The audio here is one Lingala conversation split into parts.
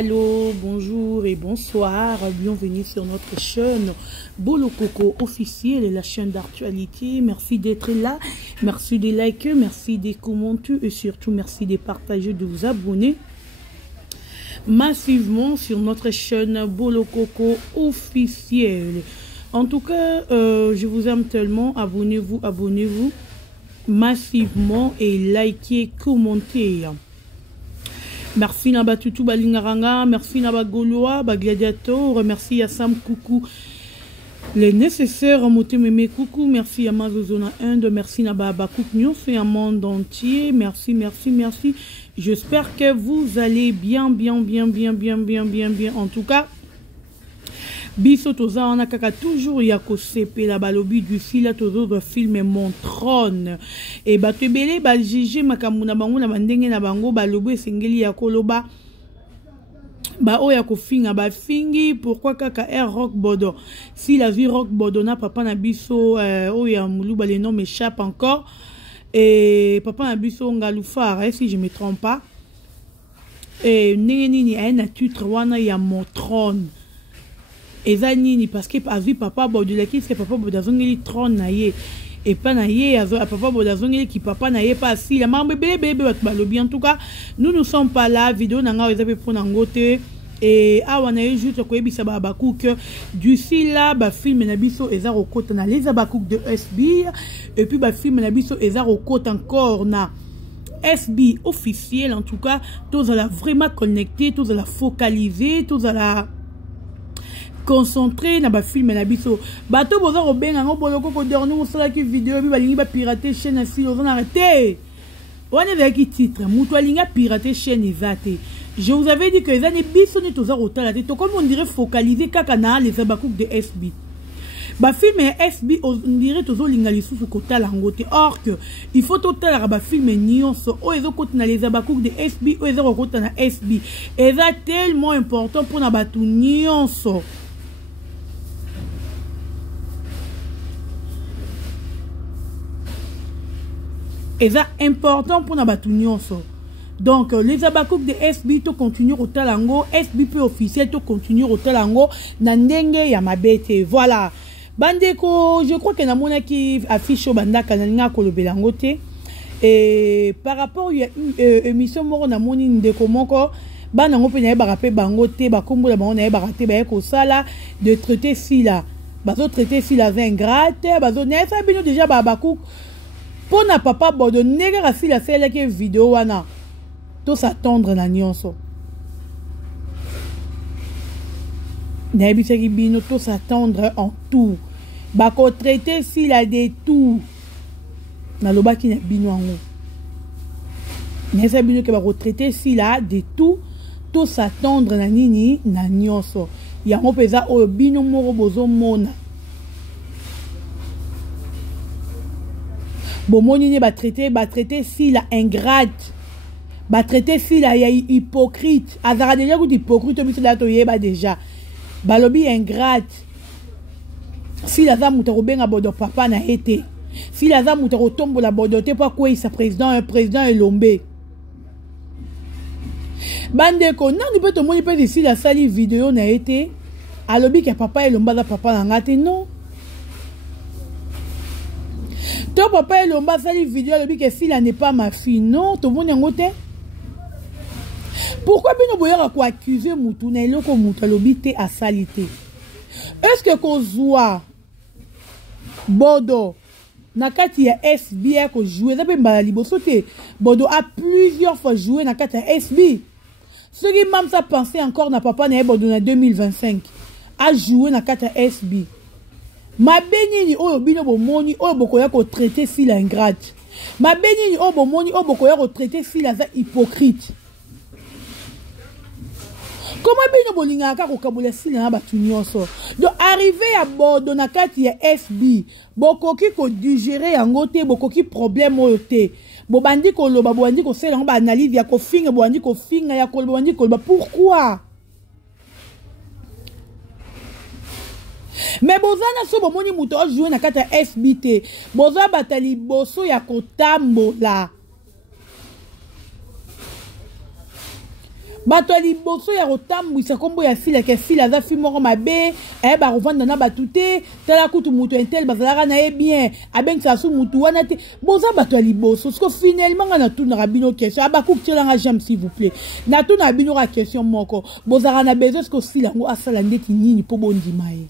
Allô, bonjour et bonsoir, bienvenue sur notre chaîne Bolokoko officielle, la chaîne d'actualité. Merci d'être là, merci de liker, merci de commenter et surtout merci de partager, de vous abonner massivement sur notre chaîne Bolokoko officielle. En tout cas, je vous aime tellement, abonnez-vous massivement et likez, commentez. Merci Naba Tutu Balingaranga, merci Naba Goloa, Gladiator, merci à Sam Coucou, les nécessaires à Motememe Coucou, merci à Mazozona Inde, merci Naba Bakouk News et à monde entier, merci. J'espère que vous allez bien. En tout cas, biso toza on a kaka toujours yako sepe la balobi du fil tozo de film Mon Trône et batebele ba jiji makamuna bango na bandenge na bango balobi singeli yako loba ba o yako finga ba fingi pourquoi kaka Rock Bodo si la vie Rock Bodo na papa na biso o ya muluba les noms m'échappent encore et papa na biso Ngalufa si je me trompe pas et nini a un titre wana ya Mon Trône eza nini parce que avi papa bodela ki c'est papa bodazongeli trône na ye et pas na ye azo papa bodazongeli ki papa na ye pas si la mambe bébé balobi en tout cas nous sommes pas là vidéo nanga eza pe pona ngote et awa na ye juste ko ebisa ba bakouk du si là ba film na biso eza rokota na les bakouk de SB et puis ba film na biso eza rokota encore na SB officiel. En tout cas tous à la vraiment connecté, tous à la focaliser, tous à la concentré na ba film na biso bato boza ko benga ngo boloko ko dorni musala ki vidéo bi balingi ba pirater chaîne asi on arrêté wana avec titre muto alinga pirater chaîne ezate. Je vous avais dit que les années biso ni toza rotala te to comme on dirait focaliser kaka na les abakouk de SB ba film SB on dirait tozo linga lisusu ko tala ngote or que il faut total ba film nyonso o ezo ko na les abakouk de SB o ezo ko na SB eza tellement important pour na batu nyonso. Et ça important pour nabatu nyonso. Donc les abakouk de SB to continue au talango, SB peut officiel to continue au talango na ndenge ya mabete. Voilà. Bandeko, je crois que na mona ki affiche au bandaka na nga ko lobelango te. Et par rapport à émission moko na moni ndeko moko bana ngope na ba rapé bango te ba kombo la bango na ba raté ba ko sala de traiter si là. Bazo traiter si la ingrate, bazo na ça bino déjà ba abakouk. Pour na papa bodo nega rasi la sele ke vidéo wana to s'attendre na nyonso na bisaki bino to s'attendre en tout ba ko traiter si la de tout na lobaki na bino ango na sa bino ke ba ko traiter si la de tout to s'attendre na nini na nyonso ya ngo peza o bino moko bozo mona bomoni ba traiter si la ingrate ba traiter si la ya hypocrite azara déjà ko hypocrite biso la to yeba déjà balobi ingrate si la za muta ko benga bodo papa na été si la za muta ko tombola bodo te pa quoi sa président elombe bande ko nani peut to moni peut si la sali vidéo na été alobi que papa elomba za papa na ngate non. Ton papa elomba sali vidéo le que si la n'est pas ma fille non to monde ngote pourquoi bino boyaka ko accuser mutu na eloko mutu alobi te a salité est-ce que ko zwa bodo na kati ya SB ko jouer ça pe mbala liboso te bodo a plusieurs fois joué na kati ya SB ce qui même ça penser encore na papa na bodo na 2025 a joué na kati ya SB ma benini oyo bino bomoni oyo bokoya ko traiter si la ingrate ma benini oyo bomoni oyo bokoya ko traiter si la za hypocrite comment bino bolingaka ko kabola si na batu nyonso donc arrivé à bordo na kati ya SB bokoki ko digérer yango te bokoki problème oyo te bobandi ko loba bobandi ko sela ba analyse ya ko finga bobandi ko finga ya ko bobandi ko pourquoi. Mais bozana so bomoni muto jouer na kata SBT boza batali boso ya kotambola bato ya liboso ya kotambwisa kombo ya sila ke sila aza fi moko mabe bakovanda na bato te tala kutu mutu intel bazalaka na ye bien abengisaka su mutu wana te boza bato ya liboso siko finalement nga natunaka bino question abakuki tielanga jambe s'il vous plaît natuna bino ka question moko bozalaka na besoin siko sila yango asala ndeti nini mpo bondima ye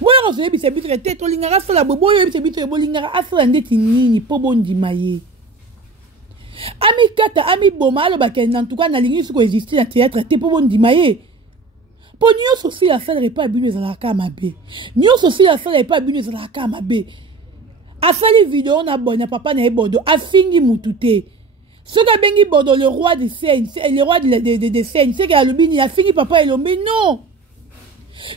boya kozoyebisa biso ke te tolingaka asala boye boyebisa biso bolingaka asala ndeti nini mpo bondima ye ami kata ami boma alobaka en tout cas nalingi siko exister na théâtre te po bondima ye po nyonso si asalaka epai bino ezalaka mabe nyonso si asalaka epai bino ezalaka mabe asali video na boy na papa na ye bodo afingi mutu te soki abengi bodo le roi de scène le roi de scène seke alobini afingi papa elombe non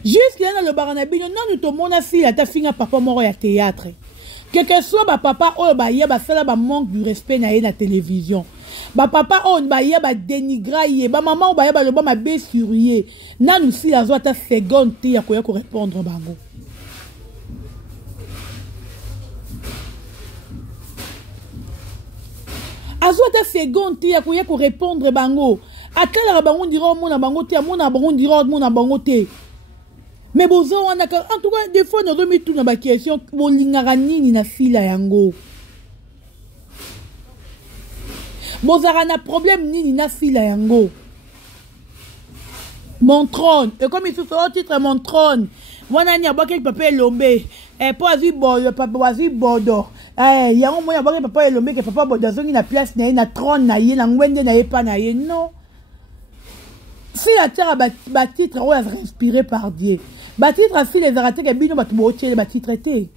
jusque là nalobaka na bino nanu tomona sila tafinga papa moko ya théâtre quel que soit ba papa oyo baye basala ba manque du respect na ye na télévision ba papa oyo baye ba dénigra ye ba maman oyo baye baloba mabe sur ye nanu si azwa ta seconde te ya koya ko répondre bango azwa ta seconde te ya koya ko répondre bango atalaka bango ndira omona bango te amona bango ndira omona bango te mais bozo wana en tout cas des fois nous remet tout na ba question bolingaka nini na sila yango bozara na problème nini na sila yango mon trône et comme il se fait au titre mon trône wana ni abaki papa elombe po azi boyo papa wazi bodo yango moya abaki papa elombe ke papa bodo zongi na place na ye na trône na ye na ngwende na ye pa na ye non si la terre ba titre ou respirer par Dieu ba titre si les arrêtés que bino ba tubo tiele ba titre te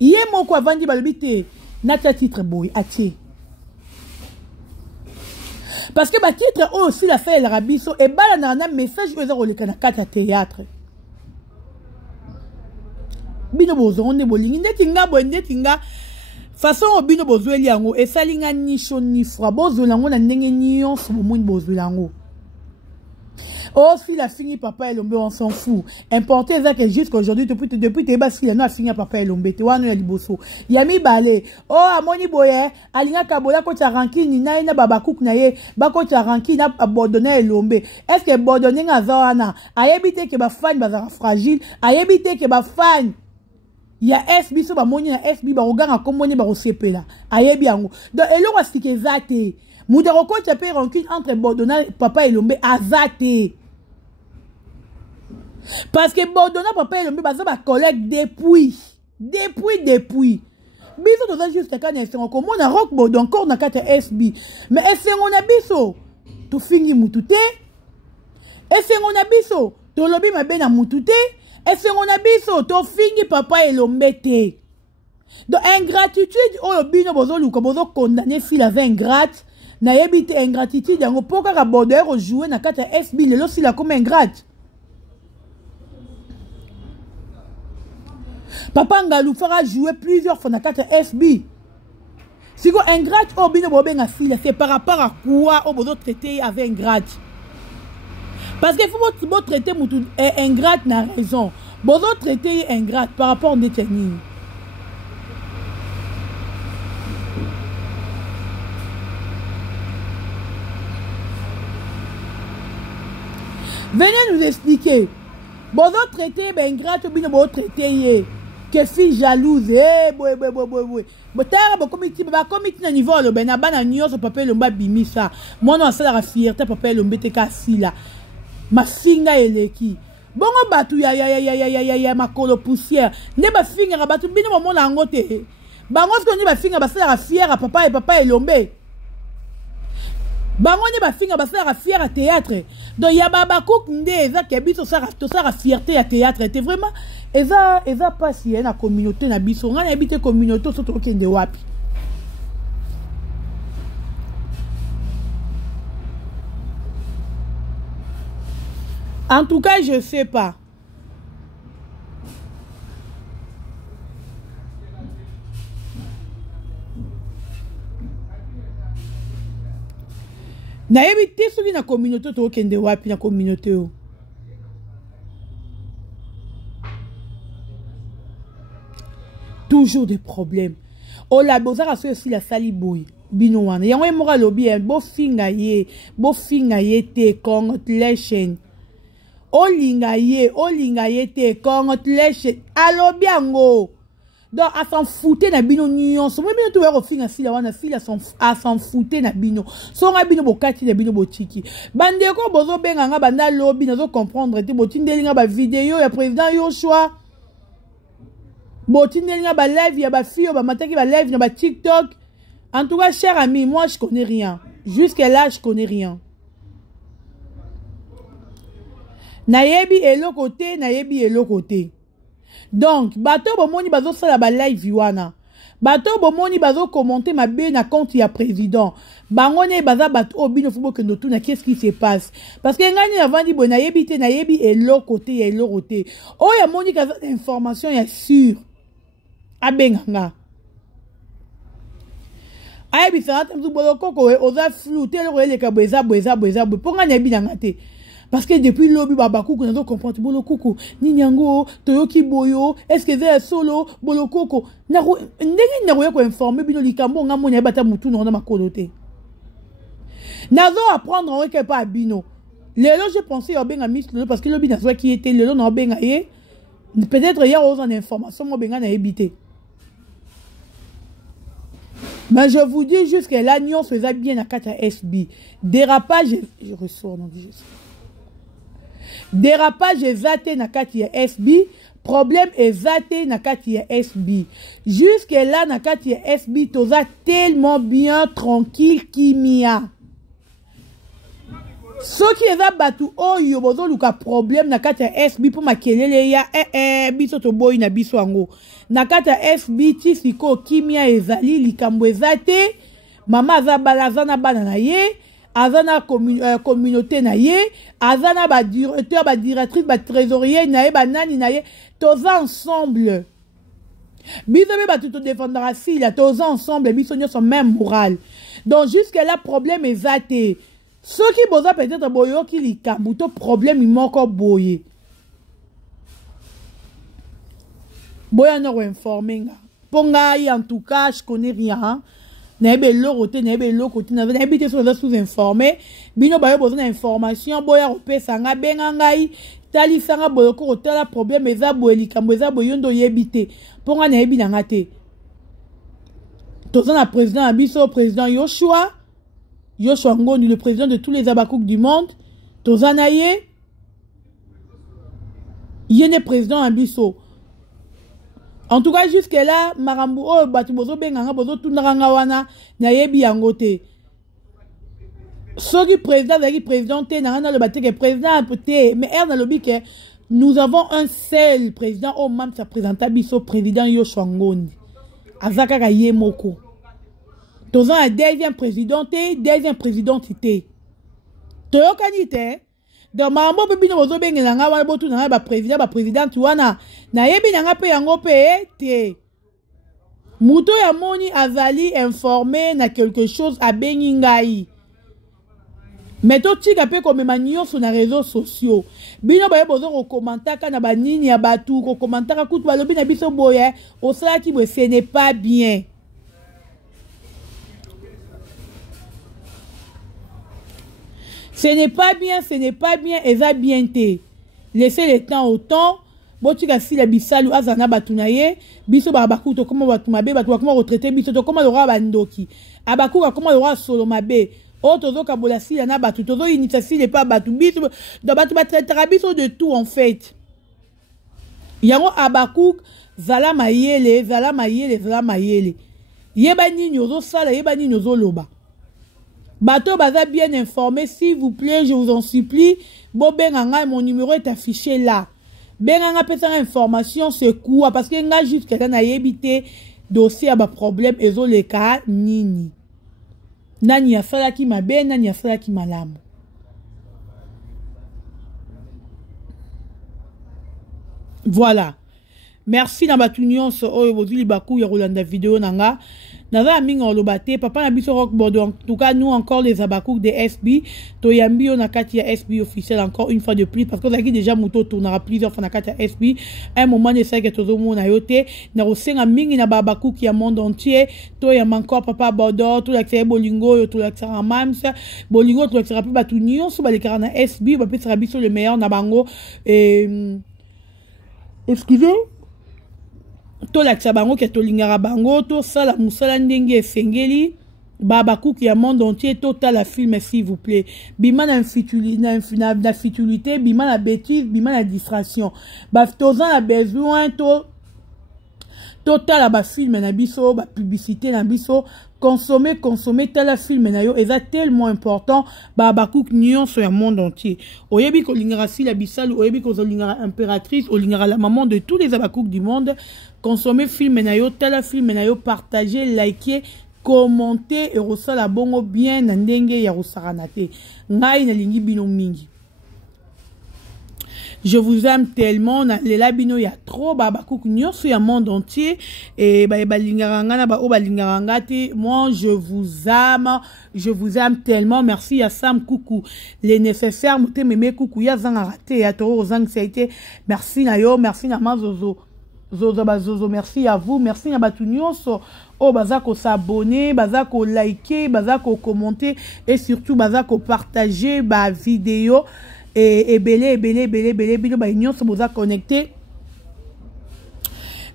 yé moko avandi ba lobité na ta titre boy atie parce que ba titre aussi la fait la rabiso et bala na message aux roleka na kata théâtre bino bozo on ne bolingi ndeti nga façon bino bozo eli yango et salinga ni chaud ni froid bozo lango na ndenge nyonso bomoni bozo lango. Oh, s'il a fini papa Elombe, on s'en fout. Importé, c'est que jusqu'aujourd'hui, depuis tes bas, s'il a fini papa Elombe, tu vois, nous, il bosso. Yami balé. Oh, amoni boye, alinga kabola, ko tcharanki, nina, ina babakouk naye, bako tcharanki, na abandonné Elombe. Est-ce que abandonné nga zawana? Ayebite que ba fan, bazara fragile. Ayebite que ba fan. Il y a SB, so ba moni na SB, ba regard comme moni ba rosepe là. Ayebi ango. Donc, elo wa stike zate. Mouderoko tchape rancune entre Bordona papa Elombe azate. Parce que Bordona papa Elombe baza ba collègue depuis. Biso toza juste quand est-ce qu'on mona rock Bordon encore na kata SB. Mais est-ce qu'on a biso to fingi mutute? Est-ce qu'on a biso to lobi mabe na mutute? Est-ce qu'on a biso to fingi papa Elombe te? Donc ingratitude oyo bino bozo luka bozo condamner si la ingrate. Na yebite ingratitude yango poka ka Bordeaux jouer na kata SB lelo si la comme ingrate. Papa Ngalou fera jouer plusieurs fois na kata SB. Si go ingrate o bino bobe nga si c'est par rapport à quoi o bozo traiter avec ingrate. Parce que faut bo traiter mutu ingrate na raison. Bozo traiter ingrate par rapport au détenu. Venez nous expliquer. Bozo traité ben ingrate bino bo traiter que fille jalouse boy. Botara ba comité na niveau le ben bana nyoso papa lomba bimisa. Moi non ça la fierté papa lombe te kasila. Ma finga eleki. Bongo batu ya makolo poussière. Ne ba finga batu bino mo na ngote. Bango ce qu'on ba finga ba sala fière papa et papa elombe. Bango ne ba finga ba sala fière à théâtre. Donc ya baba kouk nde eza ke biso sara fierté à théâtre était vraiment eza pas si na communauté na biso ngana habite communauté so to kende wapi. En tout cas, je sais pas. Na yebite soki na communauté to kende wapi na communauté o. Toujours des problèmes. Ola bozaka so aussi la sali boy. Bino wana. Yango emoka lobi bo finga ye te congratulations. Olinga ye te congratulations. Alobi ango. Donc à s'en fouter na bino nyonso. Moi bino to wero finga sila wana sila à s'en fouter na bino. Songa bino bokati na bino botiki. Bandeko bozo benga nga banda lobi nazo comprendre te botindelinga ba vidéo ya président Yoshua. Botindelinga ba live ya ba fio ba mataki ba live na ba TikTok. En tout cas, cher ami, moi je connais rien. Jusqu'à là, je connais rien. Nayebi elo côté. Donc, bato bomoni bazo sala ba live wana. Bato bomoni bazo commenter ma be na compte ya président. Bangone baza bato obino fubo que notu na qu'est-ce qui se passe? Parce que ngani avant di bo nayebi elo côté. Oh ya moni kaza information ya sûr. Abenganga. Aye bisana mzu boloko ko oza flou telo ko eleka boeza ponga nyebi na ngate parce que depuis lobi babaku ko nazo comprendre boloko ni nyango toyoki boyo est-ce que c'est solo boloko ko na ndenge na ko informer bino likambo nga moni bata mutu na makolo te nazo apprendre en quelque part bino lelo je pensais au benga miss parce que lobi nazo qui était lelo na benga ye peut-être il y a aux information mo benga na ebité. Mais je vous dis juste que l'agneau faisait bien à Katia SB. Dérapage, je ressors, non, je sais. Dérapage exaté na Katia SB. Problème exaté na Katia SB. Jusque là, na Katia SB, toza tellement bien tranquille kimia. Ce qui est là, batu, oh, yo, bozo, luka problème na Katia SB pour ma kelele ya, biso to boy na biso ango. Nakata FB tisiko kimia ezali likambo ezate mama azana bana na ye azana communauté na ye azana ba directeur ba directrice ba trésorier na ye banani na ye toza ensemble biso be ba tout défendra si la toza ensemble biso nyonso même moral donc jusque là problème ezate ceux qui boza peut-être boyo ki likambo to problème moko boye. Boya no informer nga. Ponga en tout cas, je connais rien. Nebe l'autre, n'habite sur les sous-informés. Bino bayo besoin d'information, boya repé sanga bengangai. Tali sanga boyo ko tala problème eza boeli kamboza boyondo yebite. Ponga na yebi na ngate. Tozan la président abiso président Yoshua Ngoni, le président de tous les abakouk du monde. Tozan aye. Yene président abiso. En tout cas, jusque là, marambu oh batu bozo benganga bozo tunaranga wana na yebi yangote. Soki président zaki présidenté na le baté que président peut-être mais er na lobi que nous avons un seul président au même sa présenta biso président Yoshua Ngoni. Azaka ka yemoko. Tozan un deuxième présidentité. Toyokanite donc mambo bino bozo bengela nga wana botu na ba président wana na yebi na nga pe yango pe te muto ya moni azali informé na quelque chose a bengi ngai mais to tika pe comme nyonso na réseaux sociaux bino ba bozo ko commentaka na ba nini ya batu ko commentaka kutu balobi na biso boye osala ki bo ce n'est pas bien. Ce n'est pas bien, et ça bien te. Laissez le temps au temps. Botika si la bisalu azana batunaye, biso babaku to comment batumabe, batu comment retraiter biso to comment lora bandoki. Abaku comment lora solo mabe. O tozo kabola si na batu tozo initiasi le pas batu biso do batu batraitera biso de tout en fait. Yango abaku zala mayele. Yeba nini ozo sala, yeba nini ozo loba. Bateau baza bien informé, s'il vous plaît, je vous en supplie. Bon benganga, mon numéro est affiché là. Benganga peut faire information, c'est quoi? Parce que nga juste quelqu'un a évité dossier à bas problème, ezo le cas nini. Nani a fait la qui m'a ben, nani a fait la qui m'a l'âme. Voilà. merci na batu nyonso oyo bozuli baku ya rolanda vidéo nanga. Naza mingi olobate papa na biso rock board. En tout cas nous encore les abakouk de SB to yambi on a katia SB officiel encore une fois de plus parce que ça qui déjà moto tournera plusieurs fois na katia SB un moment ne sait que tout le monde a yoté na rosenga mingi na babakouk ya monde entier to yam encore papa bordeaux tout l'accès bolingo tout l'accès mams bolingo tout l'accès plus batu nyonso ba le karana SB ba peut sera biso le meilleur na bango excusez to la tsabango ke to lingara bango to sala musala ndenge efengeli baba kuki ya monde entier total la film s'il vous plaît bima na futilité bima na bêtise bima na distraction ba tozan a besoin to total ba film na biso ba publicité na biso consommer tel film na yo eza tellement important ba bakuk nyonso ya monde entier oyebi ko lingara si la bisal oyebi ko lingara impératrice o lingara la maman de tous les abakuk du monde consommer film na yo tel film na yo partager liker commenter et rosala bongo bien na ndenge ya rosarana te ngai na lingi bino mingi. Je vous aime tellement. Les labino y a trop. Babakouk nyonso ya monde entier. Et balingaranga na ba o balingaranga te. Moi je vous aime. Je vous aime tellement. Merci à Sam Coucou. Les nécessaires mouté mémé coucou ya zanga raté ya toro zang saité. Merci na yo. Merci na mazozo. Zozo merci à vous. Merci na batu nyonso. Oh bazako s'abonner, bazako liker, bazako commenter et surtout bazako partager ba vidéo. Et belé, bino ba union se boza connecté.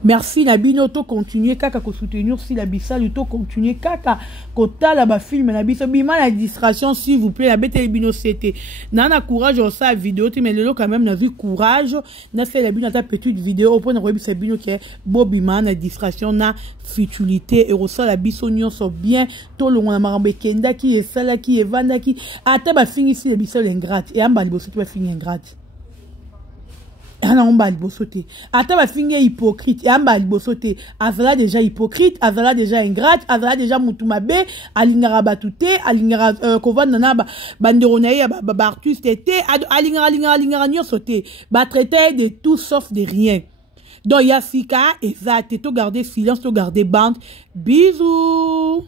Merci na bino to continuer kaka ko soutenir si la bisal to continuer kaka ko tala ba film na biso bima la distraction s'il vous plaît la bete bino c'était nana courage au sa vidéo mais le quand même na vu courage na fait la bino ta petite vidéo pour na rebi sa bino qui bobima na distraction na futilité et rosa la biso nyonso bien to lo na marambe kenda qui est sala qui est vanda qui ata ba fini si la bisal ingrate et amba liboso tu ba fini ingrate. Ana on bali bosote ata ba finge hypocrite amba bosote azala déjà hypocrite azala déjà ingrate azala déjà mutu mabe alingara batute alingara kovanda na bandero na ya ba artiste te alingara nyonso te ba traiter de tout sauf de rien donc yasika ezate to garder silence to garder bande bisous.